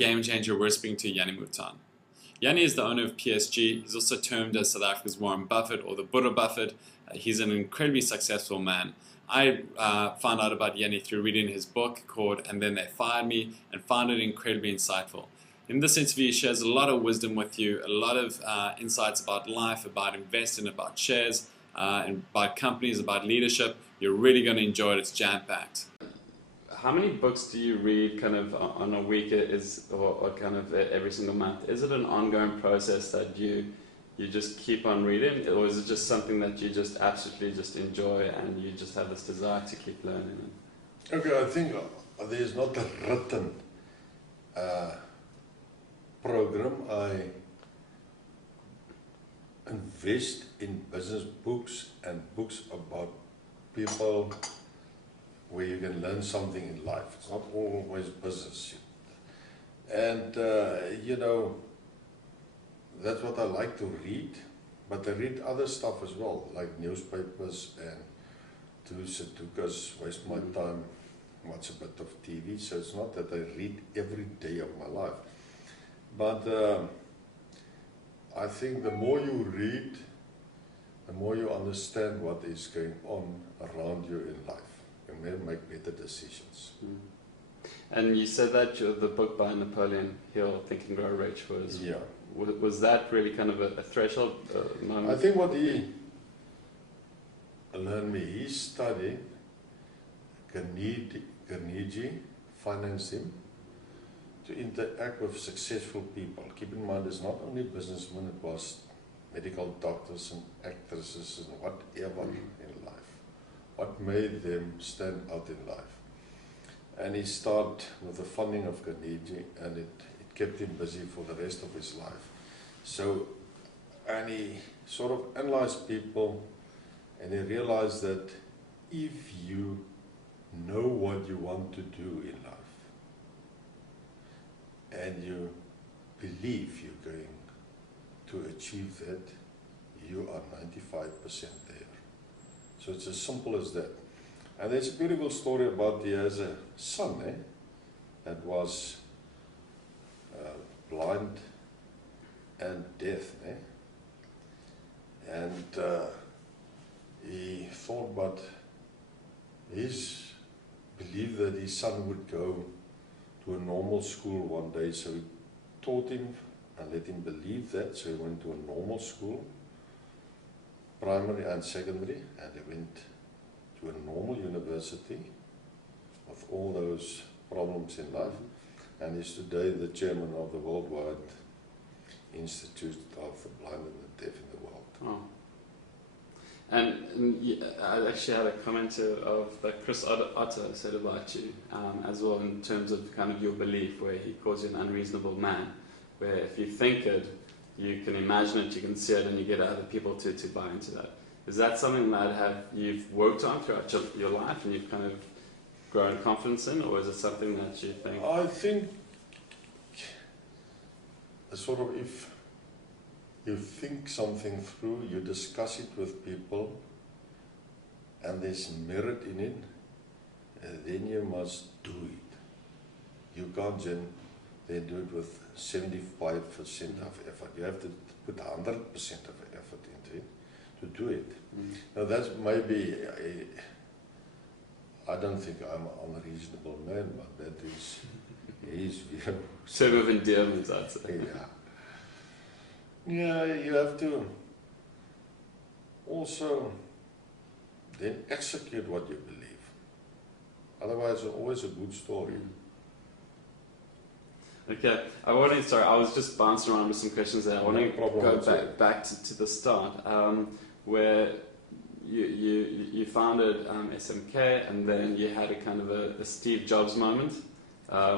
GameChanger, we're speaking to Jannie Mouton. Jannie is the owner of PSG. He's also termed as South Africa's Warren Buffett or the Buddha Buffett. He's an incredibly successful man. I found out about Jannie through reading his book called And Then They Fired Me and found it incredibly insightful. In this interview, he shares a lot of wisdom with you, a lot of insights about life, about investing, about shares, and about companies, about leadership. You're really going to enjoy it. It's jam-packed. How many books do you read kind of on a week or kind of every single month? Is it an ongoing process that you just keep on reading, or is it just something that you just absolutely just enjoy and you just have this desire to keep learning? Okay, I think there's not a written program. I invest in business books and books about people where you can learn something in life. It's not always business. And, you know, that's what I like to read, but I read other stuff as well, like newspapers and Sudokus, waste my time, watch a bit of TV. So it's not that I read every day of my life. But I think the more you read, the more you understand what is going on around you in life. And then make better decisions. And you said that the book by Napoleon Hill, Think and Grow Rich, was that really kind of a threshold moment? I think what he learned me, he studied, Carnegie financed him to interact with successful people. Keep in mind, it's not only businessmen, it was medical doctors and actresses and whatever in life. What made them stand out in life. And he started with the funding of Carnegie, and it kept him busy for the rest of his life. So, and he sort of analyzed people, and he realized that if you know what you want to do in life, and you believe you're going to achieve that, you are 95% there. So it's as simple as that. And there's a beautiful story about he has a son that was blind and deaf. And he thought, but believed that his son would go to a normal school one day. So he taught him and let him believe that. So he went to a normal school, primary and secondary, and he went to a normal university with all those problems in life, and is today the chairman of the Worldwide Institute of the Blind and the Deaf in the world. Oh. And I actually had a comment of that Chris Otter said about you as well, in terms of kind of your belief, where he calls you an unreasonable man, where if you think it, you can imagine it, you can see it, and you get other people to buy into that. Is that something that you've worked on throughout your life and you've kind of grown confidence in, or is it something that you think? I think sort of if you think something through, you discuss it with people, and there's merit in it, then you must do it. You can't then do it with 75% of effort. You have to put 100% of effort into it to do it. Now that's maybe, I don't think I'm an unreasonable man, but that is his view. Sort of endearment, I'd say. Yeah, you have to also then execute what you believe. Otherwise, it's always a good story. Okay, I was just bouncing around with some questions there. I want to go back to the start, where you founded SMK, and then you had a kind of a Steve Jobs moment,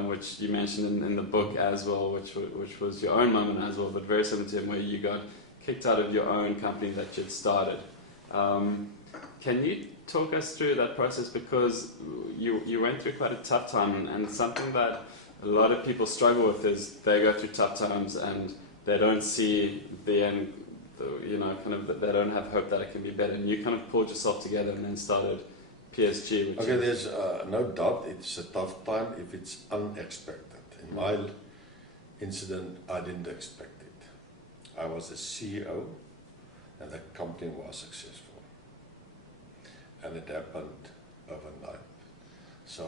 which you mentioned in the book as well, which was your own moment as well, but very similar to him, where you got kicked out of your own company that you'd started. Can you talk us through that process, because you went through quite a tough time, and something that a lot of people struggle with is they go through tough times and they don't see the end, kind of, they don't have hope that it can be better, and you kind of pulled yourself together and then started PSG. Okay, there's no doubt it's a tough time if it's unexpected. In my incident I didn't expect it. I was the CEO and the company was successful. And it happened overnight. So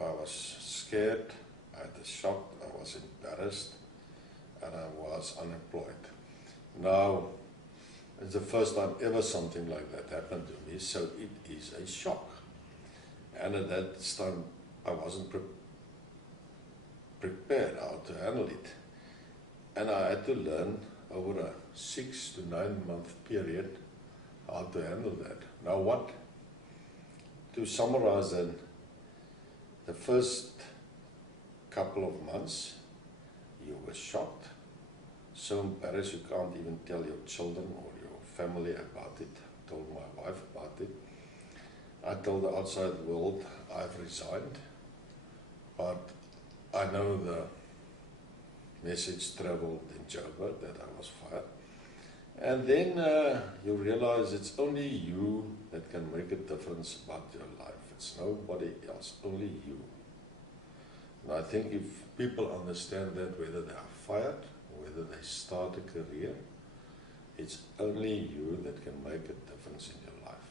I was scared, I had a shock, I was embarrassed, and I was unemployed. Now, it's the first time ever something like that happened to me, so it is a shock. And at that time, I wasn't prepared how to handle it. And I had to learn over a 6 to 9 month period how to handle that. Now to summarize then, the first couple of months, you were shocked, so embarrassed you can't even tell your children or your family about it. I told my wife about it. I told the outside world I've resigned, but I know the message traveled in Joburg that I was fired. And then you realize it's only you that can make a difference about your life. It's nobody else, only you. And I think if people understand that, whether they are fired or whether they start a career, it's only you that can make a difference in your life.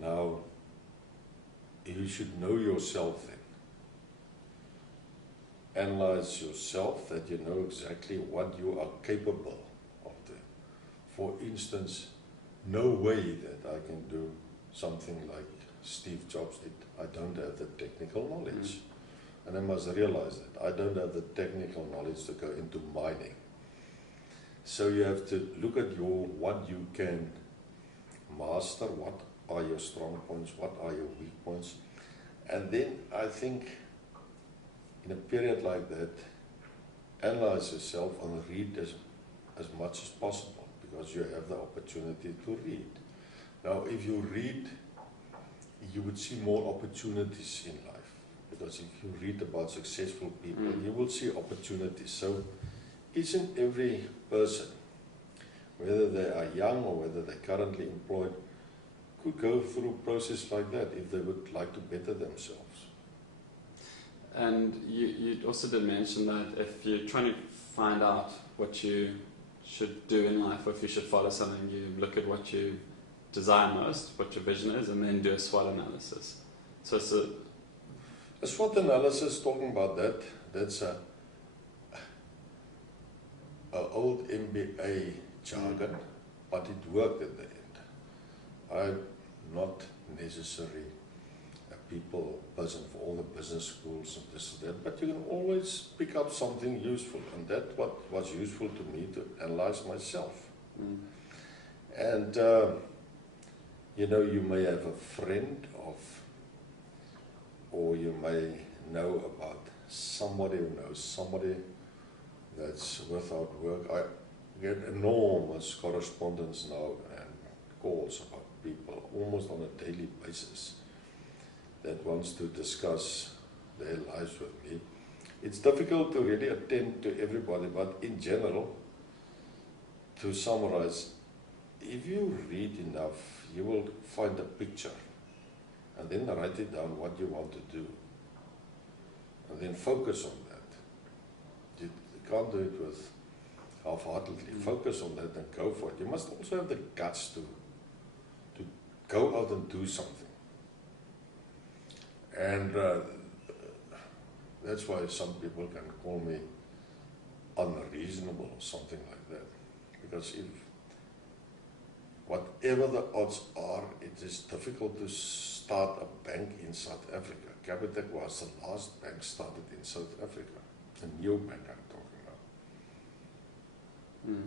Now, you should know yourself then. Analyze yourself, that you know exactly what you are capable of doing. For instance, no way that I can do something like Steve Jobs did. I don't have the technical knowledge. And I must realize that I don't have the technical knowledge to go into mining. So you have to look at what you can master, what are your strong points, what are your weak points. And then I think in a period like that, analyze yourself and read as much as possible, because you have the opportunity to read. Now, if you read, you would see more opportunities in life. Because if you read about successful people, you will see opportunities. So each and every person, whether they are young or whether they're currently employed, could go through a process like that if they would like to better themselves. And you also did mention that if you're trying to find out what you should do in life, or if you should follow something, you look at what you desire most, what your vision is, and then do a SWOT analysis. So it's a SWOT analysis, talking about that, that's a old MBA jargon, but it worked at the end. I'm not necessarily a person for all the business schools and this and that, but you can always pick up something useful, and that's what was useful to me to analyze myself. And you may have a friend or you may know about somebody who knows somebody that's without work. I get enormous correspondence now and calls about people almost on a daily basis that wants to discuss their lives with me. It's difficult to really attend to everybody, but in general, to summarize, if you read enough, you will find a picture and then write it down what you want to do. And then focus on that. You can't do it with half-heartedly. Focus on that and go for it. You must also have the guts to go out and do something. And that's why some people can call me unreasonable or something like that. Because if whatever the odds are, it is difficult to start a bank in South Africa. Capitec was the last bank started in South Africa. A new bank I'm talking about.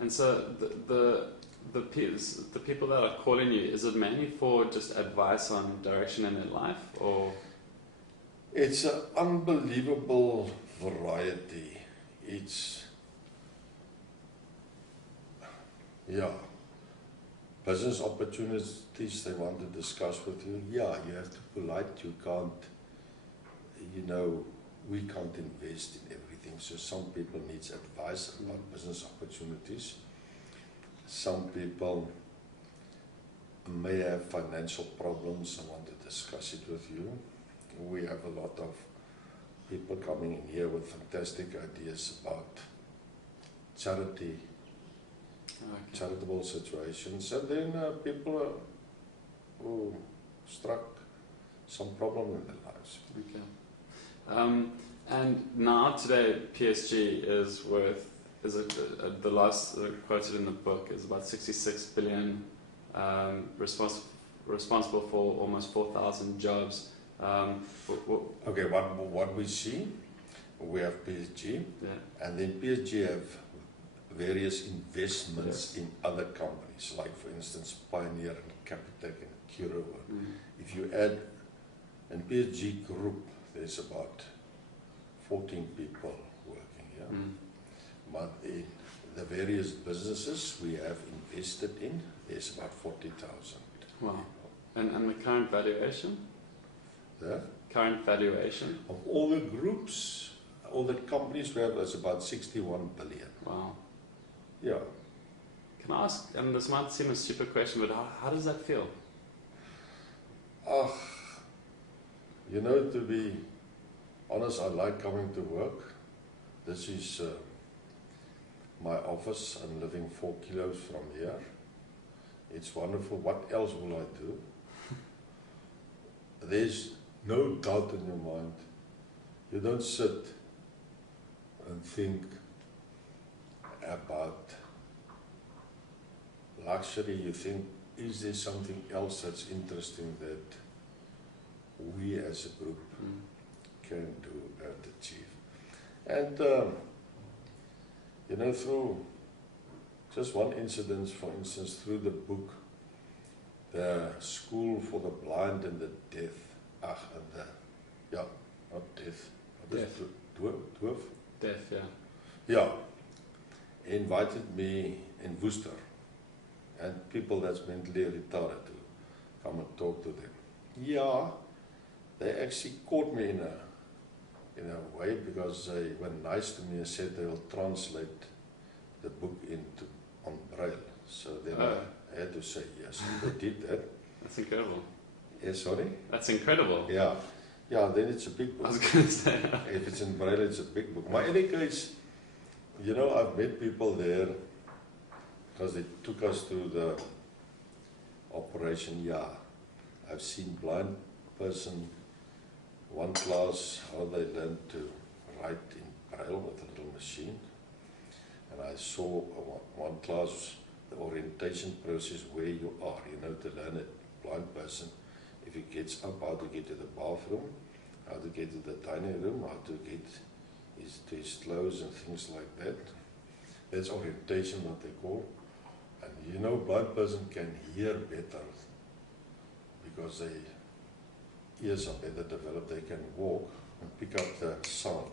And so the people that are calling you, is it mainly for just advice on direction in their life, or? It's an unbelievable variety. It's, business opportunities they want to discuss with you. You have to polite. You can't, we can't invest in everything. So some people need advice about business opportunities. Some people may have financial problems and want to discuss it with you. We have a lot of people coming in here with fantastic ideas about charity, charitable situations, and then people who struck some problem in their lives. Okay. And now today, PSG is worth, the last quoted in the book is about 66 billion, responsible for almost 4,000 jobs. Okay, what we see, we have PSG, and then PSG have various investments in other companies, like for instance Pioneer and Capitec and Curo. If you add in PSG group, there's about 14 people working here. But in the various businesses we have invested in, there's about 40,000. Wow. And the current valuation? The current valuation? Of all the groups, all the companies we have, is about 61 billion. Wow. Yeah. Can I ask, and this might seem a stupid question, but how does that feel? You know, to be honest, I like coming to work. This is my office. I'm living 4 kilos from here. It's wonderful. What else will I do? There's no doubt in your mind. You don't sit and think about luxury. You think, is there something else that's interesting that we as a group can do and achieve? And you know, through just one incident, for instance, through the book, the School for the Blind and the Deaf, not deaf, doof? Deaf, yeah. Yeah, invited me in Worcester, and people that's mentally retarded to come and talk to them. Yeah, they actually caught me in a way, because they were nice to me and said they will translate the book on Braille. So then I had to say yes. They did that. That's incredible. Yes, sorry? That's incredible. Yeah. Yeah, then it's a big book. I was going to say. If it's in Braille, it's a big book. My any case, you know, I've met people there because they took us to the operation. Yeah, I've seen blind person, one class, how they learn to write in Braille with a little machine. And I saw one class, the orientation process where you are, you know, to learn a blind person. If he gets up, how to get to the bathroom, how to get to the dining room, how to get to his clothes and things like that. That's orientation, what they call. And you know, blind person can hear better because their ears are better developed. They can walk and pick up the sound.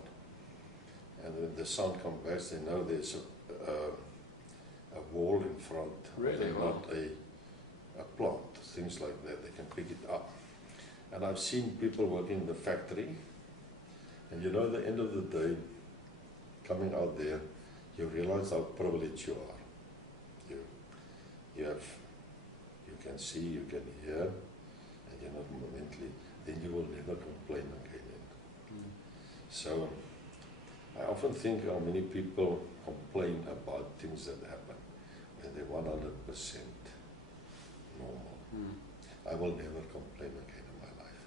And when the sound comes back, they know there's a wall in front, really? Not a plant, things like that. They can pick it up. And I've seen people working in the factory, and you know, at the end of the day, coming out there, you realize how privileged you are. You can see, you can hear, and you're not mentally, then you will never complain again. So I often think how many people complain about things that happen when they're 100% normal. I will never complain again in my life.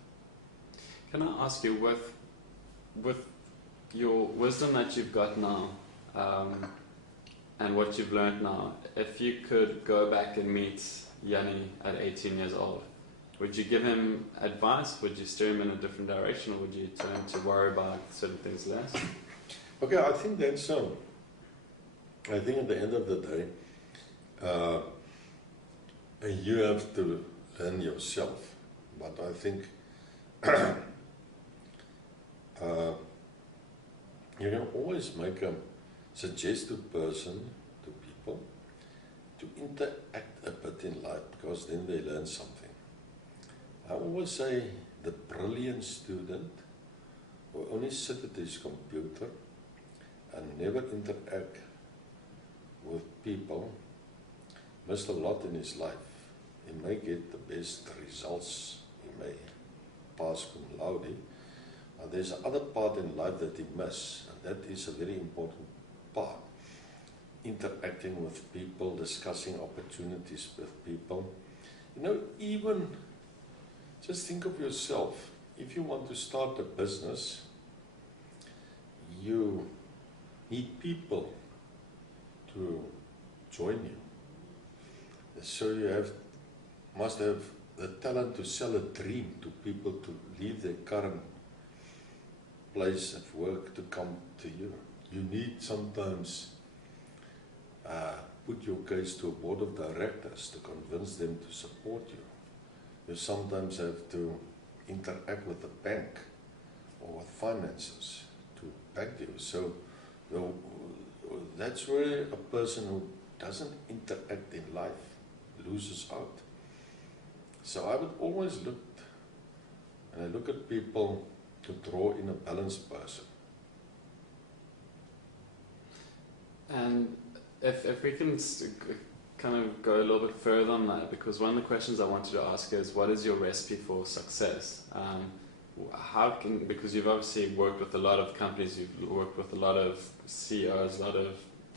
Can I ask you, with your wisdom that you've got now, and what you've learned now, if you could go back and meet Jannie at 18 years old, would you give him advice? Would you steer him in a different direction, or would you tell him to worry about certain things less? Okay, I think that's so. I think at the end of the day, you have to learn yourself. But I think you can always make a suggestive person to people to interact a bit in life, because then they learn something. I always say the brilliant student will only sit at his computer and never interact with people, missed a lot in his life. He may get the best results, he may pass cum laude, There's another part in life that he missed, and that is a very important part. Interacting with people, discussing opportunities with people. You know, even just think of yourself. If you want to start a business, you need people to join you. So you must have the talent to sell a dream to people to leave their current place of work to come to you. You need sometimes put your case to a board of directors to convince them to support you. You sometimes have to interact with the bank or with finances to back you. So that's where a person who doesn't interact in life loses out. So I would always look, and I look at people to draw in a balanced person. And if we can kind of go a little bit further on that, because one of the questions I wanted to ask is, what is your recipe for success? Because you've obviously worked with a lot of companies, you've worked with a lot of CEOs, a lot of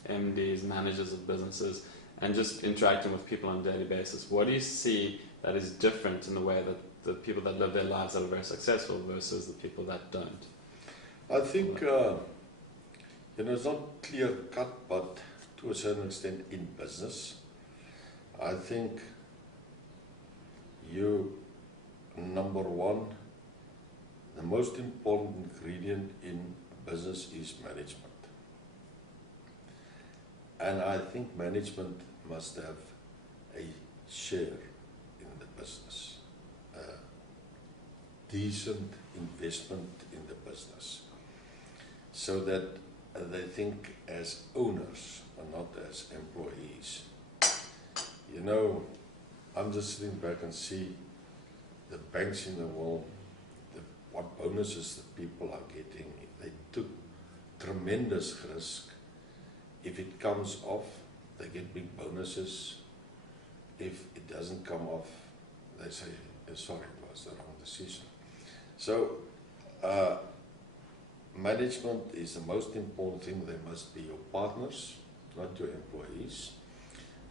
MDs, managers of businesses, and just interacting with people on a daily basis. What do you see that is different in the way that the people that live their lives that are very successful versus the people that don't? I think, it's not clear cut, but to a certain extent in business, I think number one, the most important ingredient in business is management. And I think management must have a share in the business, a decent investment in the business, so that they think as owners and not as employees. You know, I'm just sitting back and see the banks in the world, what bonuses the people are getting. They took tremendous risk. If it comes off, they get big bonuses. If it doesn't come off, they say, sorry, it was the wrong decision. So, management is the most important thing. They must be your partners, not your employees.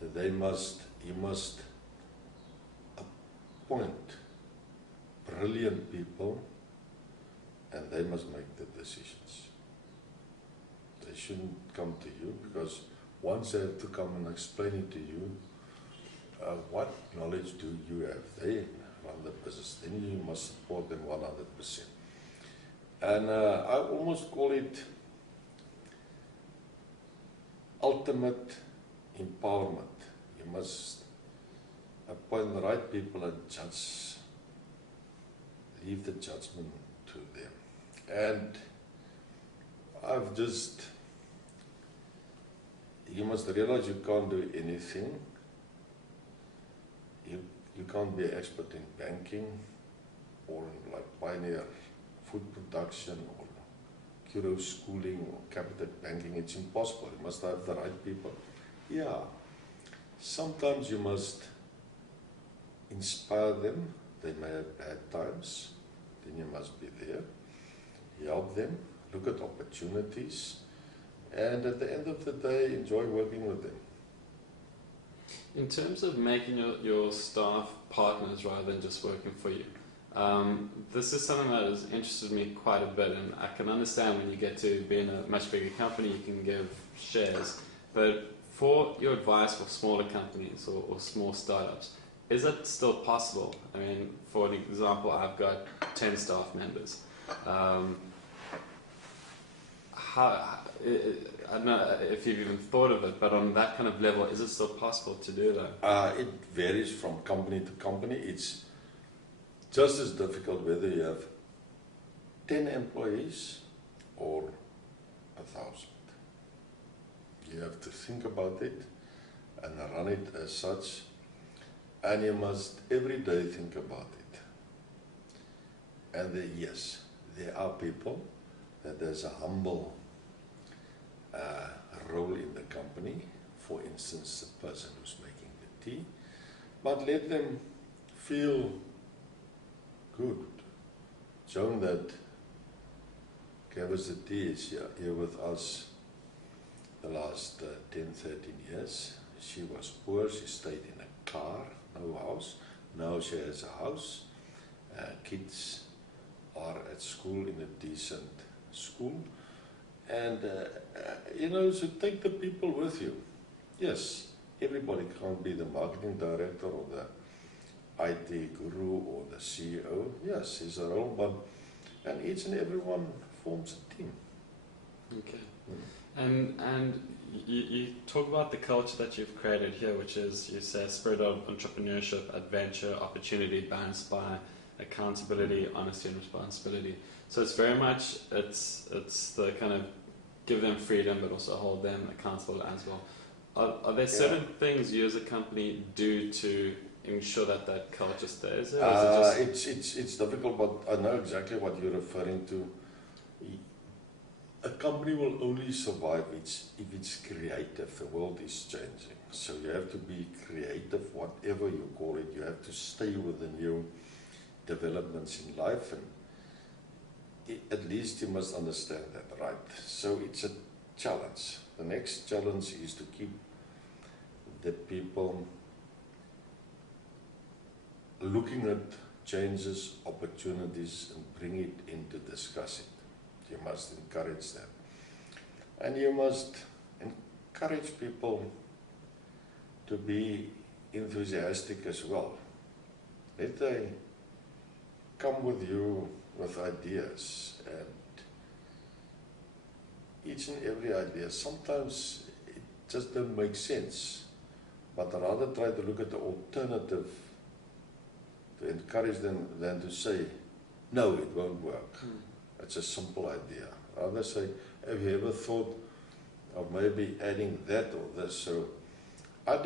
You must appoint brilliant people, and they must make the decisions. They shouldn't come to you, because once they have to come and explain it to you, what knowledge do you have? They run the business. Then you must support them 100%. And I almost call it ultimate empowerment. You must appoint the right people and leave the judgment to them. And you must realize you can't do anything. You can't be an expert in banking or in like pioneer food production or Curo schooling or capital banking. It's impossible. You must have the right people. Yeah, sometimes you must inspire them. They may have bad times. Then you must be there, help them, look at opportunities, and at the end of the day, enjoy working with them. In terms of making your staff partners rather than just working for you, this is something that has interested me quite a bit, and I can understand when you get to be in a much bigger company, you can give shares. But for your advice for smaller companies or small startups, is it still possible? I mean, for an example, I've got 10 staff members. I don't know if you've even thought of it, but on that kind of level, is it still possible to do that? It varies from company to company. It's just as difficult whether you have 10 employees or 1,000. You have to think about it and run it as such, and you must every day think about it. And yes, there are people that there's a humble role in the company, for instance, the person who's making the tea, but let them feel good, show that Diversity is here with us the last 10, 13 years. She was poor, she stayed in a car, no house. Now she has a house. Kids are at school in a decent school. And, so take the people with you. Yes, everybody can't be the marketing director or the IT guru or the CEO. Yes, it's a role, and each and every one forms a team. Okay. And you talk about the culture that you've created here, which is, you say, a spirit of entrepreneurship, adventure, opportunity, balanced by accountability, honesty, and responsibility. So it's very much, it's the kind of give them freedom, but also hold them accountable as well. Are there certain things you as a company do to ensure that culture stays there? Or is it just... It's difficult, but I know exactly what you're referring to. A company will only survive if it's creative. The world is changing. So you have to be creative, whatever you call it. You have to stay with the new developments in life. And at least you must understand that, right? So it's a challenge. The next challenge is to keep the people looking at changes, opportunities, and bring it into discussion. You must encourage them. And you must encourage people to be enthusiastic as well. Let they come with you with ideas, and each and every idea, sometimes it just doesn't make sense, but rather try to look at the alternative to encourage them than to say, no, it won't work. It's a simple idea. Rather say, have you ever thought of maybe adding that or this? So I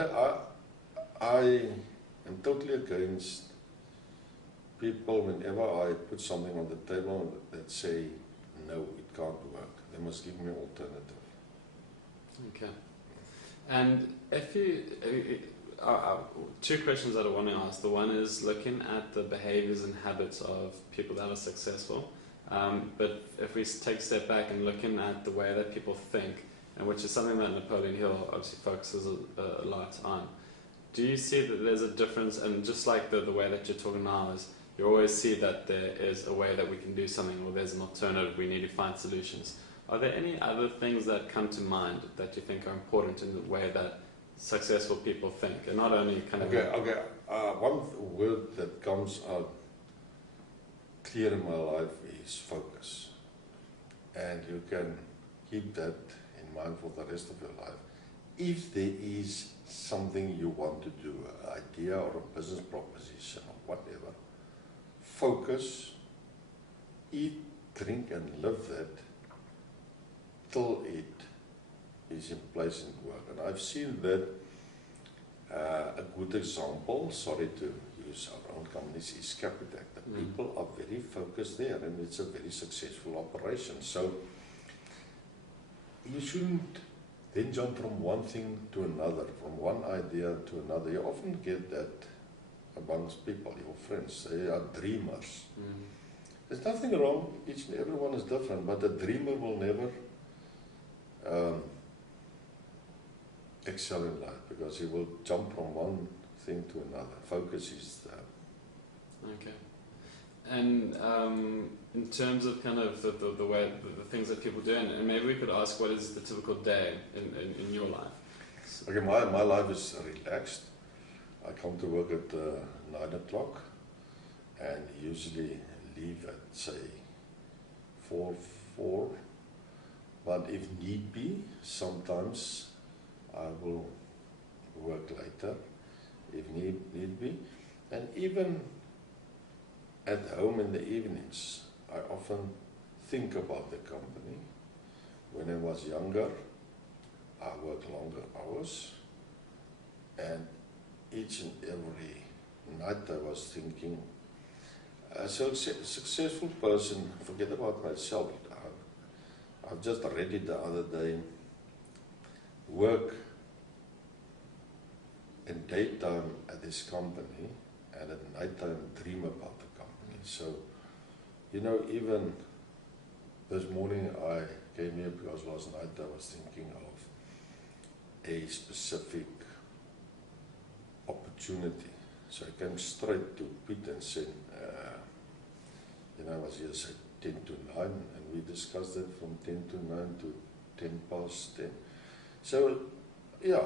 am totally against people, whenever I put something on the table, that say, no, it can't work. They must give me an alternative. Okay. And two questions that I want to ask. The one is looking at the behaviors and habits of people that are successful. But if we take a step back and looking at the way that people think, and which is something that Napoleon Hill obviously focuses a lot on, do you see that there's a difference? And just like the way that you're talking now is, you always see that there is a way that we can do something, or there's an alternative, we need to find solutions. Are there any other things that come to mind that you think are important in the way that successful people think, and not only kind of... Okay. One word that comes out clear in my life is focus. And you can keep that in mind for the rest of your life. If there is something you want to do, an idea or a business proposition or whatever, focus, eat, drink and live that till it is in place and work. And I've seen that a good example, sorry to use our own companies, is Capitec. The people are very focused there, and it's a very successful operation. So you shouldn't then jump from one thing to another, from one idea to another. You often get that amongst people, your friends. They are dreamers. There's nothing wrong, each and everyone is different, but a dreamer will never excel in life, because he will jump from one thing to another. Focus is Okay. And in terms of kind of the way, the things that people do, and maybe we could ask, what is the typical day in your life? Okay, my life is relaxed. I come to work at 9 o'clock and usually leave at, say, 4. But if need be, sometimes I will work later, if need be. And even at home in the evenings, I often think about the company. When I was younger, I worked longer hours, and each and every night I was thinking, so a successful person, forget about myself. I've just read it the other day, work in daytime at this company, and at nighttime dream about the company. So, even this morning I came here because last night I was thinking of a specific opportunity. So I came straight to Pete and said, I was here at 10 to 9, and we discussed it from 10 to 9 to 10 past 10. So, yeah,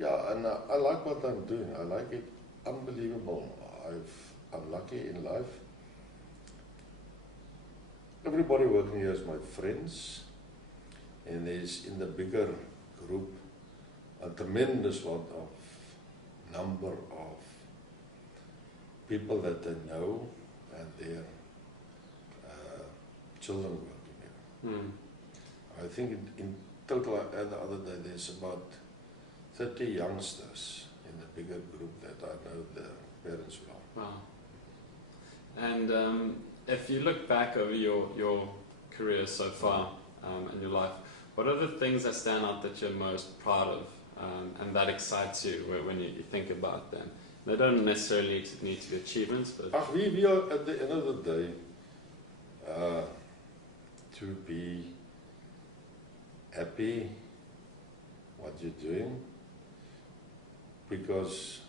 and I like what I'm doing. I like it. Unbelievable. I'm lucky in life. Everybody working here is my friends, and there's in the bigger group a tremendous lot of number of people that they know and their children working here. Mm. I think in total, the other day, there's about 30 youngsters in the bigger group that I know their parents well. Wow. And if you look back over your career so far in your life, what are the things that stand out that you're most proud of and that excites you when you think about them? They don't necessarily need to be achievements, but... We are, at the end of the day, to be happy what you're doing, because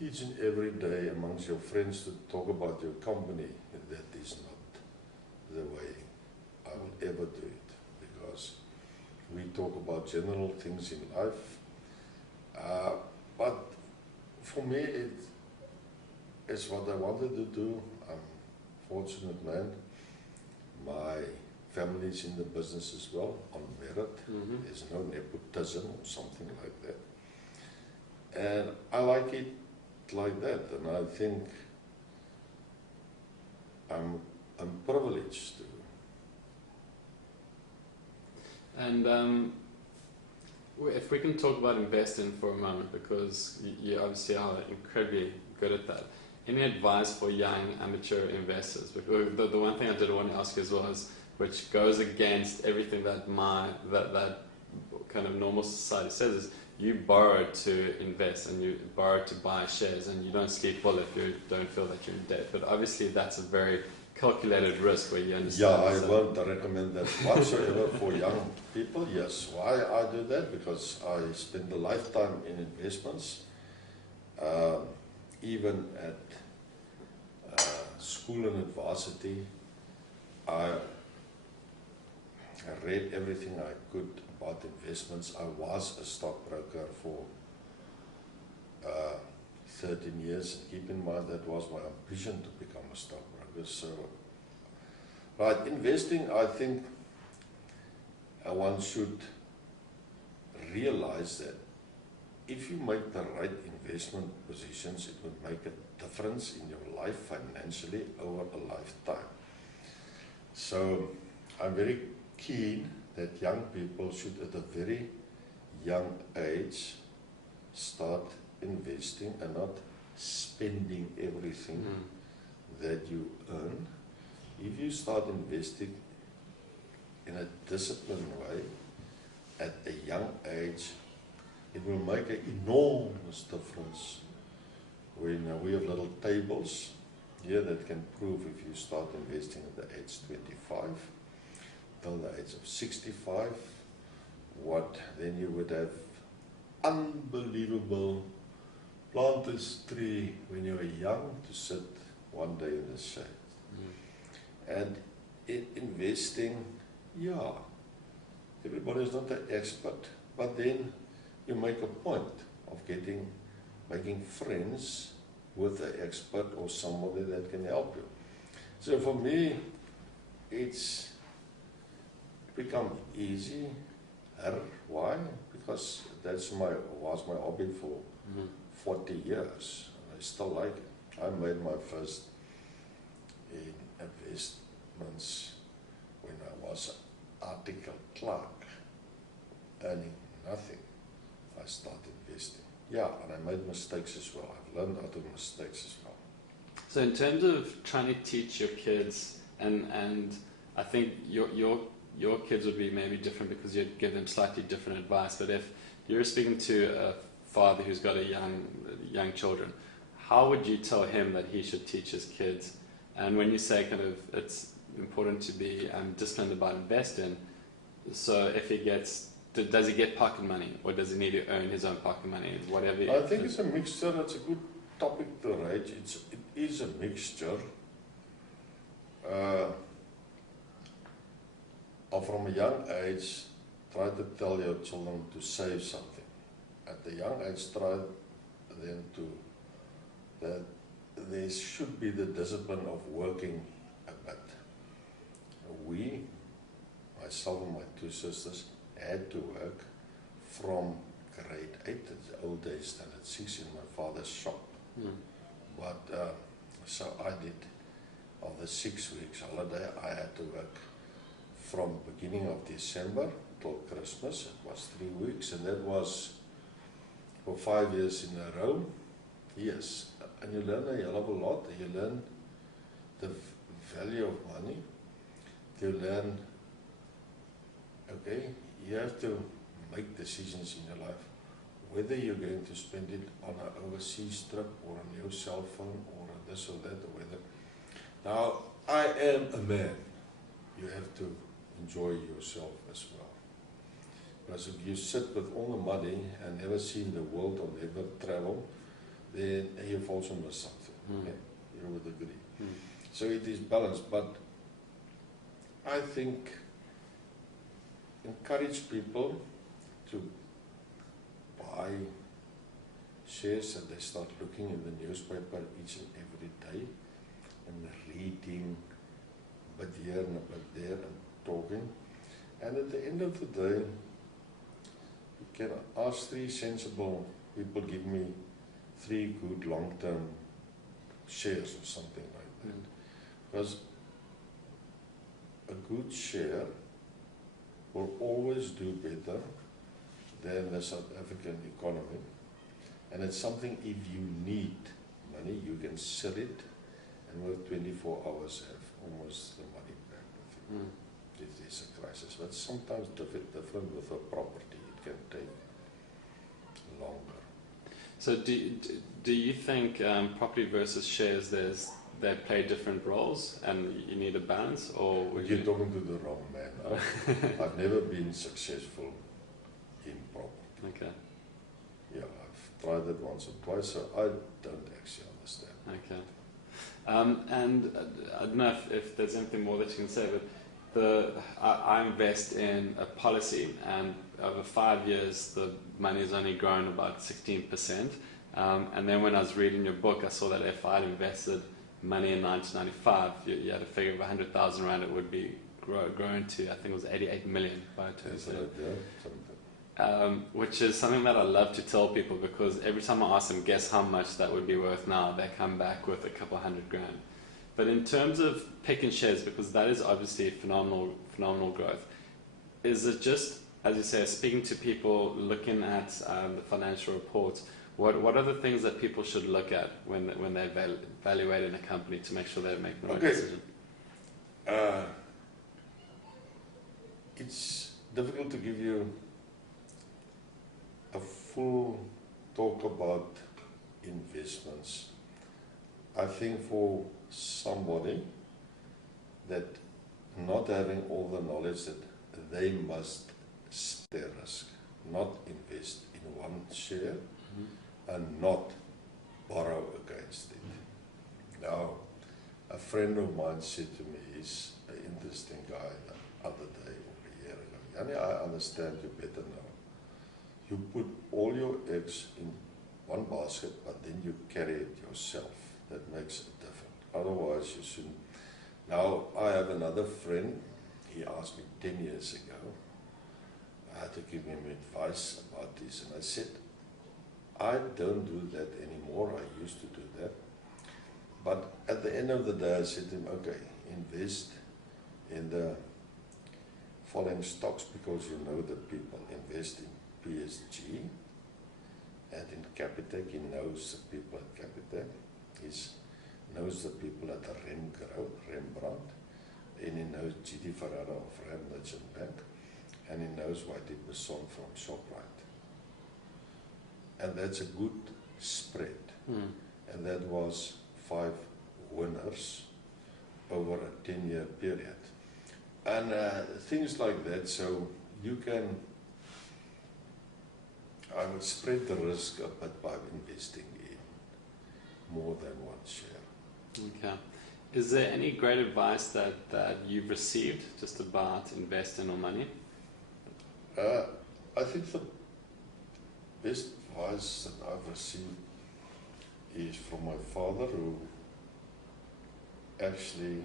each and every day amongst your friends to talk about your company, that is not the way I would ever do it, because we talk about general things in life, but for me it is what I wanted to do. I'm a fortunate man. My family is in the business as well, on merit. Mm-hmm. There's no nepotism or something like that. And I like it like that, and I think I'm privileged to. And if we can talk about investing for a moment, because you obviously are incredibly good at that. Any advice for young amateur investors? Because the one thing I did want to ask you as well is, which goes against everything that that kind of normal society says, is you borrow to invest and you borrow to buy shares, and you don't sleep well if you don't feel that you're in debt. But obviously that's a very calculated risk where you understand. Yeah, I won't recommend that whatsoever for young people. Yes, why I do that? Because I spend a lifetime in investments. Even at school and at varsity, I read everything I could about investments. I was a stockbroker for 13 years. Keep in mind that was my ambition to become a stockbroker. So, right, investing, I think one should realize that if you make the right investment positions, it will make a difference in your life financially over a lifetime. So I'm very keen that young people should at a very young age start investing and not spending everything that you earn. If you start investing in a disciplined way at a young age, it will make an enormous difference. When we have little tables here that can prove if you start investing at the age 25 till the age of 65, then you would have unbelievable planter's tree when you were young to sit one day in the shade. And in investing, yeah, everybody is not an expert, but then you make a point of making friends with an expert or somebody that can help you. So for me, it's become easy. Why? Because was my hobby for 40 years. I still like it. I made my first investments when I was an article clerk, earning nothing. I started investing. Yeah, and I made mistakes as well. I've learned out of mistakes as well. So in terms of trying to teach your kids, and I think your kids would be maybe different because you'd give them slightly different advice, but if you're speaking to a father who's got young children, how would you tell him that he should teach his kids And when you say kind of it's important to be disciplined about investing, so if he gets, does he get pocket money, or does he need to earn his own pocket money, whatever? I think it's a mixture. It's a good topic to raise. It is a mixture. From a young age, try to tell your children to save something. At the young age, try them that there should be the discipline of working a bit. We, myself and my two sisters, had to work from grade 8, in the old days, standard 6, in my father's shop. But so I did. Of the 6 weeks holiday, I had to work from beginning of December till Christmas. It was 3 weeks, and that was for 5 years in a row. Yes, and you learn a hell of a lot. You learn the value of money. You learn, okay, you have to make decisions in your life, whether you're going to spend it on an overseas trip or a new cell phone or this or that, or whether. Now, I am a man. You have to enjoy yourself as well. Because if you sit with all the money and never seen the world or never travel, then you've also missed something. Okay? You would agree. So it is balanced, but I think encourage people to buy shares, and they start looking in the newspaper each and every day and reading a bit here and a bit there and talking. And at the end of the day, you can ask 3 sensible people, give me 3 good long-term shares or something like that. Because a good share will always do better than the South African economy. And it's something, if you need money, you can sell it and with 24 hours have almost the money back with you. If there's a crisis. But sometimes different with a property. It can take longer. So do you think property versus shares, they play different roles and you need a balance, or would you're talking to the wrong man? I've never been successful in property. Okay. Yeah, I've tried it once or twice, so I don't actually understand. Okay. And I don't know if there's anything more that you can say, but I invest in a policy, and over 5 years the money has only grown about 16%. And then when I was reading your book, I saw that if I'd invested money in 1995, you had a figure of 100,000 rand, it would be grown to, I think it was 88 million by 2030. Which is something that I love to tell people, because every time I ask them guess how much that would be worth now, they come back with a couple $100 grand. But in terms of picking shares, because that is obviously phenomenal growth, is it just, as you say, speaking to people, looking at the financial reports, what are the things that people should look at when they evaluate in a company to make sure they make the right decision? It's difficult to give you a full talk about investments. I think for somebody that not having all the knowledge, that they must stay risk, not invest in one share and not borrow against it. Now, a friend of mine said to me, he's an interesting guy the other day or a year ago, Jannie, I understand you better now. You put all your eggs in one basket, but then you carry it yourself. That makes it different. Otherwise, you shouldn't. Now, I have another friend. He asked me 10 years ago. I had to give him advice about this, and I said, I don't do that anymore. I used to do that. But at the end of the day, I said to him, okay, invest in the following stocks, because you know the people. Invest in PSG and in Capitec. He knows the people at Capitec. He knows the people at the Rembrandt. And he knows G.D. Ferrara of Rand Merchant Bank. And he knows Whitey Besson from ShopRite. And that's a good spread. And that was 5 winners over a 10-year period. And things like that, so you can, I would spread the risk a bit by investing in more than one share. Okay. Is there any great advice that you've received just about investing or money? I think the best advice that I've received is from my father, who actually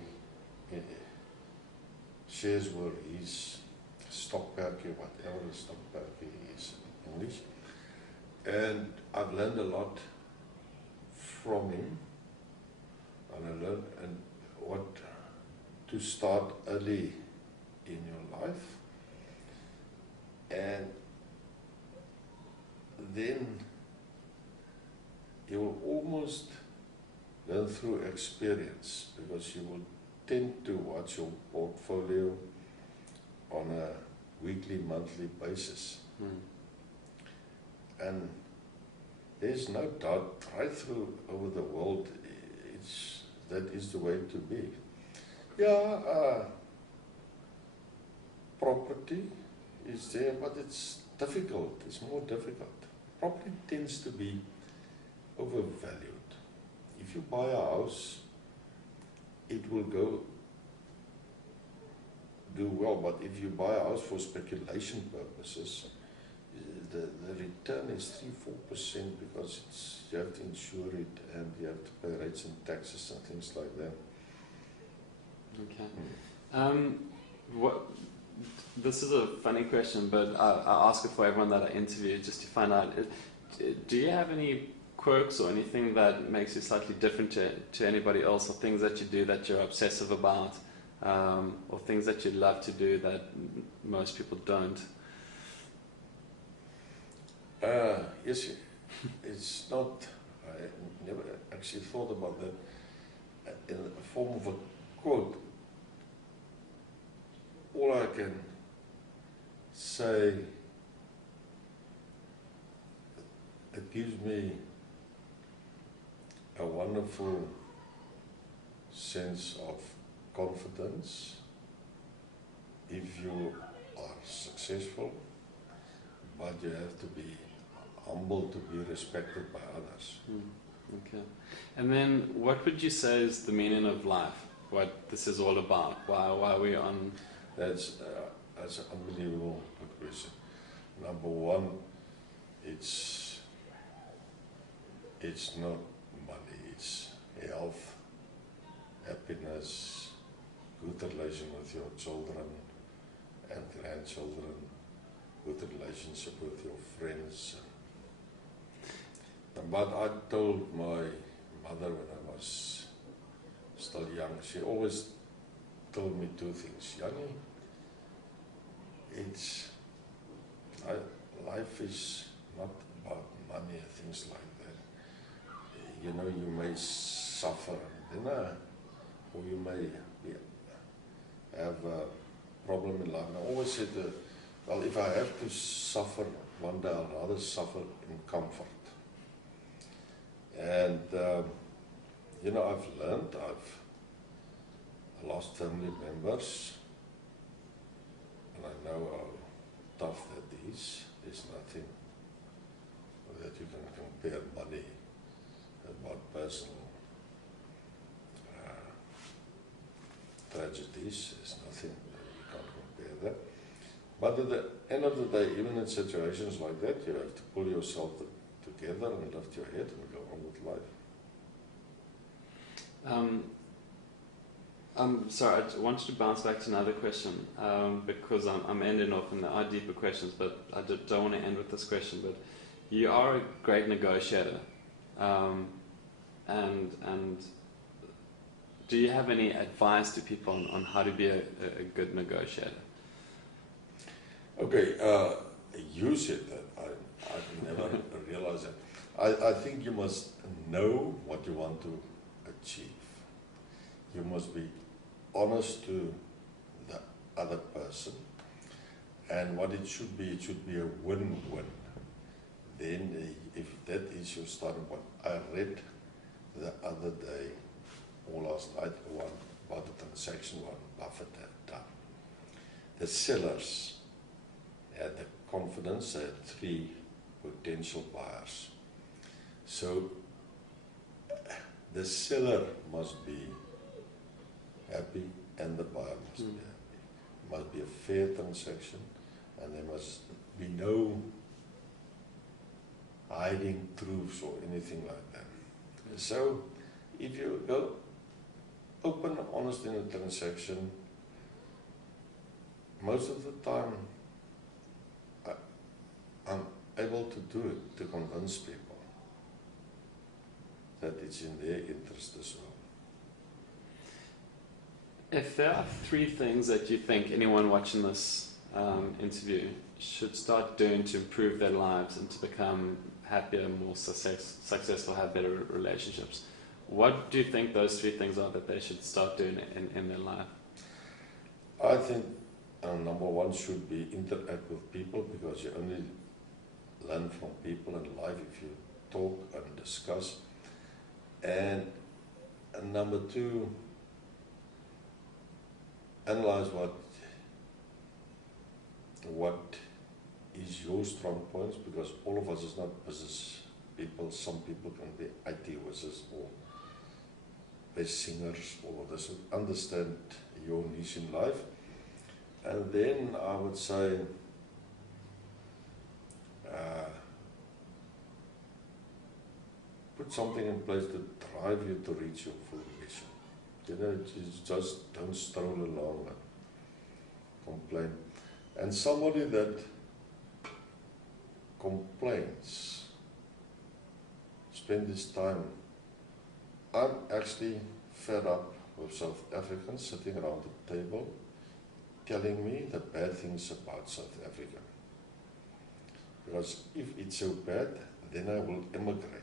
shares were his stockperkie, whatever the stockperkie is in English. And I've learned a lot from him. And I learned what to start early in your life. And then you will almost learn through experience, because you will tend to watch your portfolio on a weekly, monthly basis. And there's no doubt, right through over the world, that is the way to be. Yeah, property is there, but it's difficult. It's more difficult. Property tends to be overvalued. If you buy a house, it will do well, but if you buy a house for speculation purposes, the return is 3-4% because you have to insure it and you have to pay rates and taxes and things like that. Okay. This is a funny question, but I ask it for everyone that I interview just to find out. Do you have any quirks or anything that makes you slightly different to anybody else, or things that you do that you're obsessive about, or things that you love to do that most people don't? Yes, it's not, I never actually thought about that in the form of a quote. All I can say, it gives me a wonderful sense of confidence if you are successful, but you have to be humble to be respected by others. Okay. And then what would you say is the meaning of life? What this is all about? Why are we on? That's an unbelievable good question. Number one, it's not money, it's health, happiness, good relation with your children and grandchildren, good relationship with your friends. But I told my mother when I was still young, she always told me two things. Jannie, life is not about money and things like that. You know, you may suffer, or you may have a problem in life. And I always said, well, if I have to suffer one day, I'd rather suffer in comfort. And, you know, I've learned, I've lost family members, and I know how tough that is. There's nothing that you can compare money about personal tragedies. There's nothing, you can't compare that. But at the end of the day, even in situations like that, you have to pull yourself together and lift your head and go on with life. I'm sorry, I wanted to bounce back to another question, because I'm ending off and there are deeper questions, but I don't want to end with this question. But you are a great negotiator, and do you have any advice to people on how to be a good negotiator? Okay, you said that. I've never realized that. I think you must know what you want to achieve. You must be honest to the other person, and what it should be a win-win. Then if that is your starting point, I read the other day, or last night, one about the transaction Warren Buffett had done. The sellers had the confidence, they had 3 potential buyers. So the seller must be happy and the buyer must be happy. It must be a fair transaction and there must be no hiding truths or anything like that. So if you go open, honest in a transaction, most of the time I'm able to do it, to convince people that it's in their interest as well. If there are 3 things that you think anyone watching this interview should start doing to improve their lives and to become happier, more successful, have better relationships, what do you think those 3 things are that they should start doing in their life? I think number 1 should be interact with people, because you only learn from people in life if you talk and discuss. And number 2, analyze what is your strong points, because all of us is not business people. Some people can be IT wizards or best singers, all of this. So understand your niche in life. And then I would say put something in place to drive you to reach your full vision. You know, just don't stroll along and complain. And somebody that complains, spend this time. I'm actually fed up with South Africans sitting around the table telling me the bad things about South Africa. Because if it's so bad, then I will immigrate.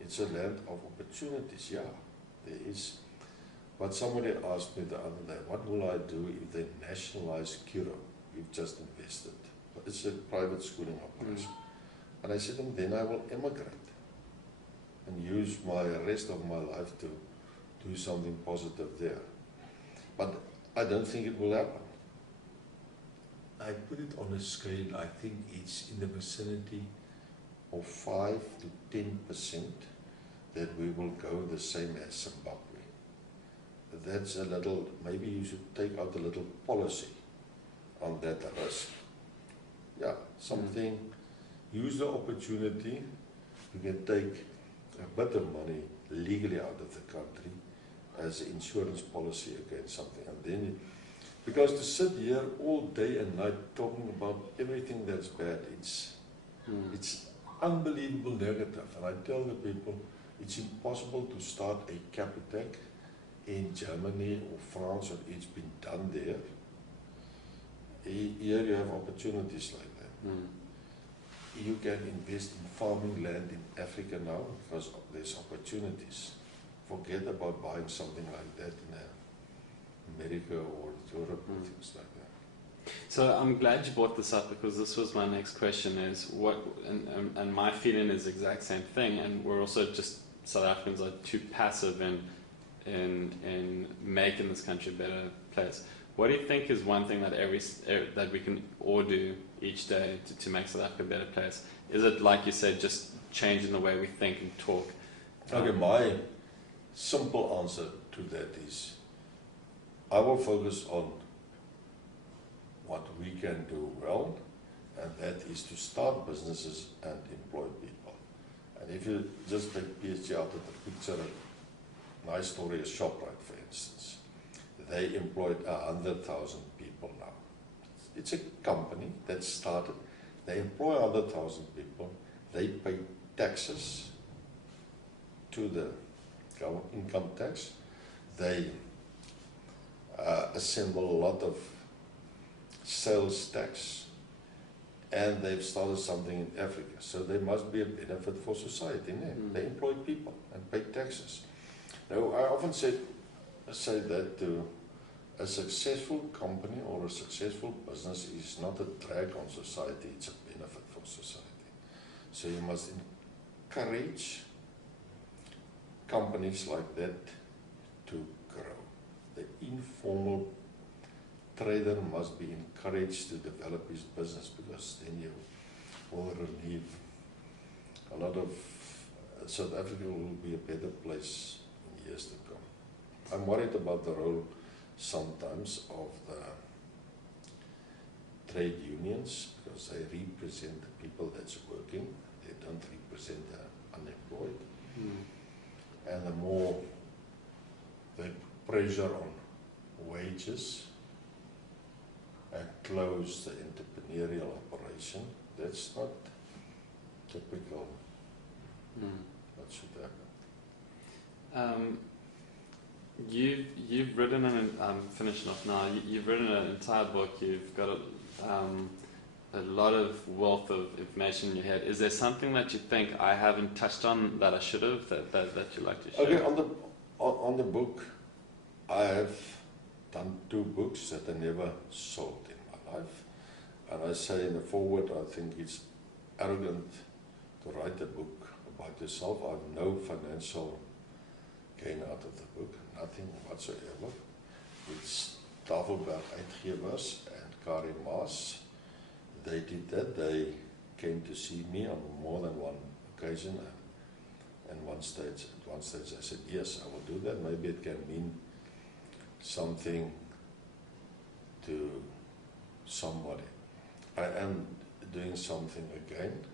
It's a land of opportunities, yeah, there is. But somebody asked me the other day, what will I do if they nationalize Kiro? We've just invested. It's a private schooling operation. And I said to them, then I will immigrate and use my rest of my life to do something positive there. But I don't think it will happen. I put it on a scale, I think it's in the vicinity of 5 to 10% that we will go the same as Zimbabwe. That's a little, maybe you should take out a little policy on that risk. Yeah, something, use the opportunity. You can take a bit of money legally out of the country as an insurance policy against something. And then, because to sit here all day and night talking about everything that's bad, it's unbelievable negative. And I tell the people, it's impossible to start a Capitec in Germany or France, or it's been done there. Here you have opportunities like that. You can invest in farming land in Africa now because there's opportunities. Forget about buying something like that in America or Europe or things like that. So I'm glad you brought this up, because this was my next question, is what, and my feeling is the exact same thing, and we're also just, South Africans are too passive in making this country a better place. What do you think is one thing that that we can all do each day to make South Africa a better place? Is it, like you said, just changing the way we think and talk? Okay, my simple answer to that is, I will focus on what we can do well, and that is to start businesses and employ people. And if you just take PSG out of the picture, a nice story is ShopRite, for instance. They employed 100,000 people now. It's a company that started. They employ 100,000 people. They pay taxes to the income tax. They assemble a lot of sales tax, and they've started something in Africa. So there must be a benefit for society. They employ people and pay taxes. Now, I often say that a successful company or a successful business is not a drag on society, it's a benefit for society. So you must encourage companies like that to grow. the informal trader must be encouraged to develop his business, because then you will relieve a lot of South Africa will be a better place in years to come. I'm worried about the role sometimes of the trade unions, because they represent the people that's working, they don't represent the unemployed. And the more they pressure on wages and close the entrepreneurial operation, that's not typical. What should happen? You've written I'm finishing off now. You've written an entire book. You've got a lot of wealth of information in your head. Is there something that you think I haven't touched on that I should have, that you'd like to share? Okay, on the book, I have done 2 books that I never sold in my life. And I say in the foreword, I think it's arrogant to write a book about yourself. I have no financial gain out of the book, nothing whatsoever. It's Tafelberg Uitgewers and Kari Maas. They did that. They came to see me on more than one occasion, and at one stage I said, yes, I will do that. Maybe it can mean something to somebody. I am doing something again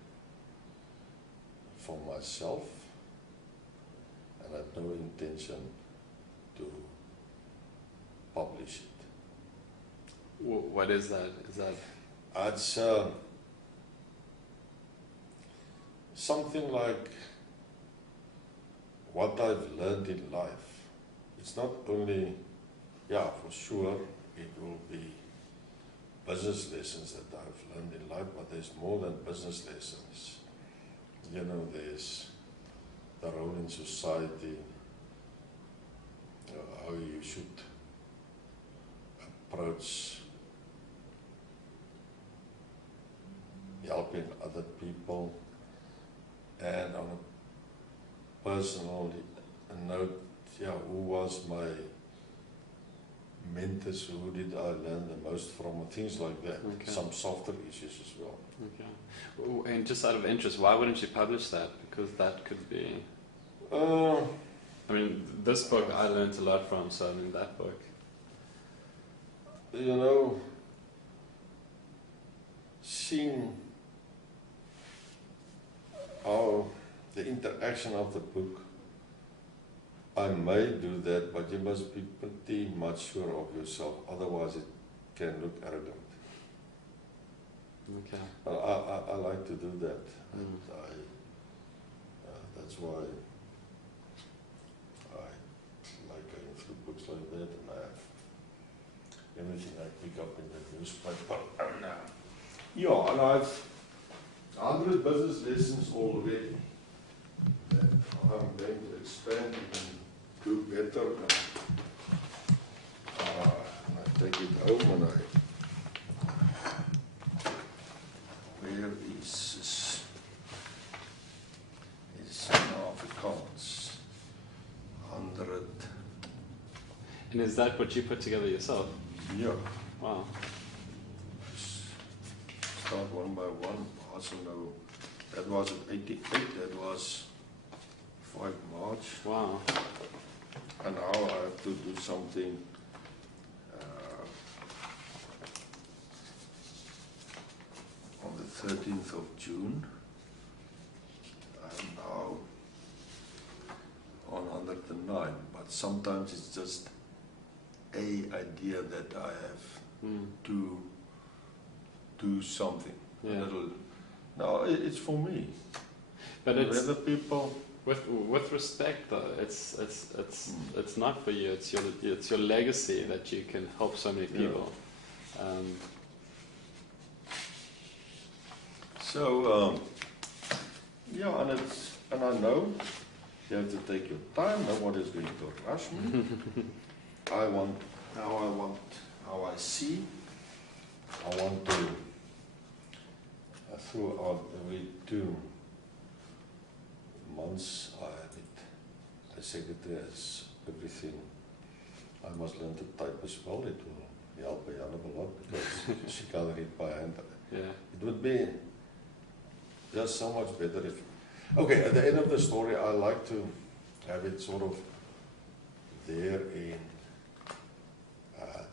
for myself, and I have no intention to publish it. What is that? It's something like what I've learned in life. It's not only, for sure, it will be business lessons that I've learned in life, but there's more than business lessons. You know, there's the role in society, how you should approach helping other people, and on a personal note, who was my mentors, who did I learn the most from, things like that. Okay. Some softer issues as well. Okay. And just out of interest, why wouldn't you publish that? Because that could be... I mean, this book I learned a lot from, so I mean that book. You know, seeing how the interaction of the book, I may do that, but you must be pretty much sure of yourself, otherwise it can look arrogant. Okay. I like to do that, and that's why I like going through books like that, and I have everything I pick up in the newspaper. And I've 100 business lessons already that I'm going to expand and do better. And I take it home and where is Afrikaans? 100. And is that what you put together yourself? Yeah. Wow. Start one by one. Also know that was at 88. That was 5 March. Wow. And now I have to do something. On the 13th of June. I'm now on 109. But sometimes it's just a idea that I have to do something. Yeah. No, it's for me. But it's other people. With respect, though, it's not for you. It's your legacy that you can help so many people. And I know you have to take your time. Nobody's going to rush me. How I see. I want to throughout every 2 months, the secretary has everything I I must learn to type as well. It will help Jan a lot because she can't read by hand. Yeah. It would be just so much better if... Okay, at the end of the story, I like to have it sort of there in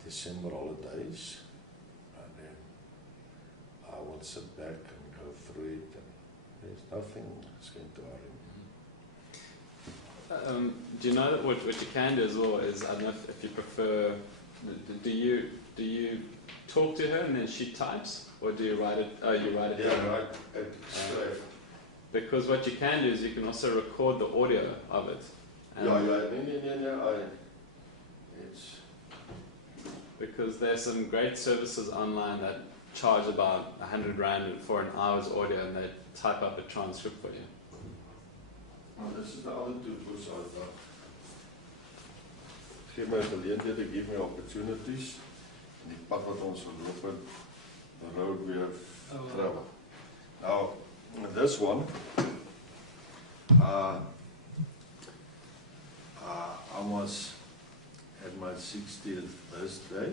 December holidays. And then I will sit back and go through it. And there's nothing that's going to worry me. Do you know that what you can do as well is, I don't know if you prefer, do you talk to her and then she types, or do you write it? Oh, you write it down. Yeah, right. Straight. Because what you can do is you can also record the audio of it. It's... Because there's some great services online that charge about 100 Rand for an hour's audio, and they type up a transcript for you. Well, this is the other two tools I've got. Geef my geleenthede, give me opportunities. En die pad wat ons verloop het, the road we have traveled. Now, this one, I was at my 60th birthday,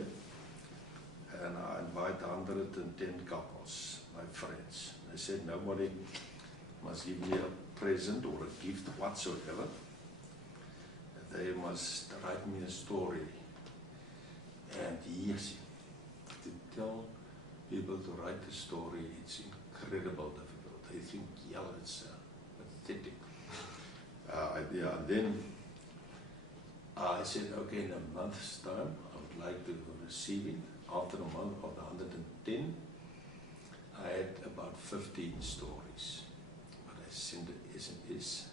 and I invited 110 couples, my friends. They said nobody must give me a present or a gift whatsoever. They must write me a story. And yes, to tell people to write a story, it's incredible difficult. They think, yeah, it's pathetic idea. And then I said, okay, in a month's time, I would like to receive it. After a month of the 110, I had about 15 stories. But I sent an SMS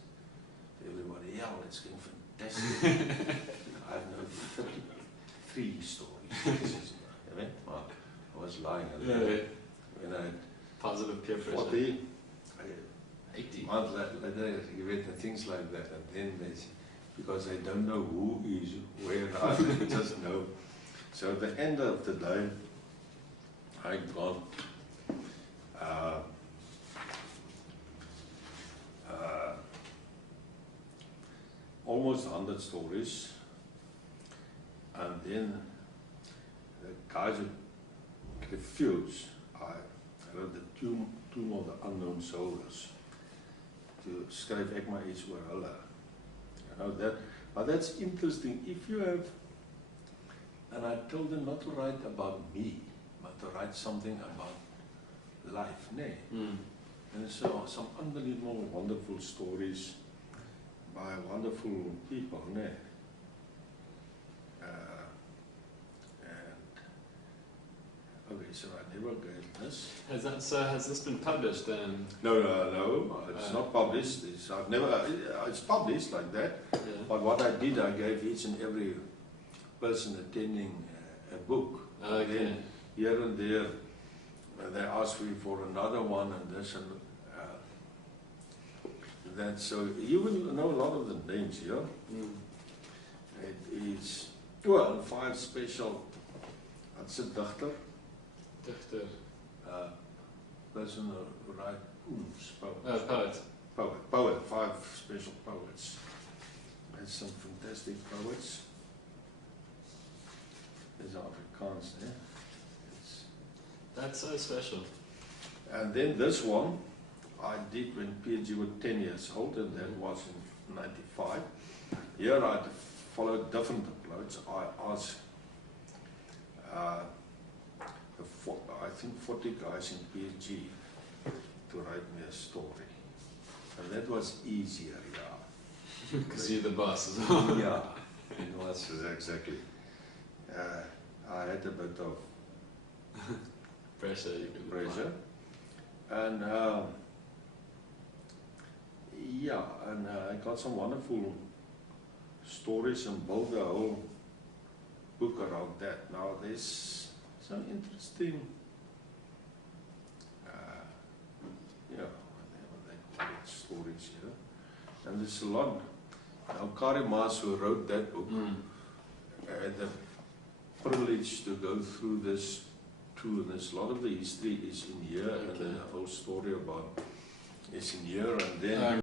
to everybody, yeah, it's going fantastic. I have now 33 stories. I was lying. When I had positive peer pressure. 40, 80 months later, you read things like that, and then they, because I don't know who is where, I just know. So at the end of the day, I got almost 100 stories, and then the guys who refused, I wrote the Tomb of the Unknown Soldiers to skryf ek maar iets oor hulle. You know that, but that's interesting. If you have, and I told them not to write about me, but to write something about life, nee. And so some unbelievable, wonderful stories by wonderful people, nee. Okay, so I never gave this. Has this been published then? No, it's not published. It's published like that. Yeah. But what I did, I gave each and every person attending a book. Okay. And then here and there, they asked me for another one and this and that. So you will know a lot of the names here. It is, well, 5 special. That's a dichter. Person who write poems. Poet. 5 special poets. There's some fantastic poets. There's Afrikaans there. That's so special. And then this one I did when PG was 10 years old, and that was in 95. Here I followed different approach. I asked I think 40 guys in PG to write me a story. And that was easier, yeah. Because you're the boss as well. Yeah, it was exactly. I had a bit of pressure. And yeah, and I got some wonderful stories and built a whole book around that. Now there's some interesting, stories here, and there's a lot. Now Kari Maas, who wrote that book, had the privilege to go through this too. There's a lot of the history is in here, and the whole story about is in here, and then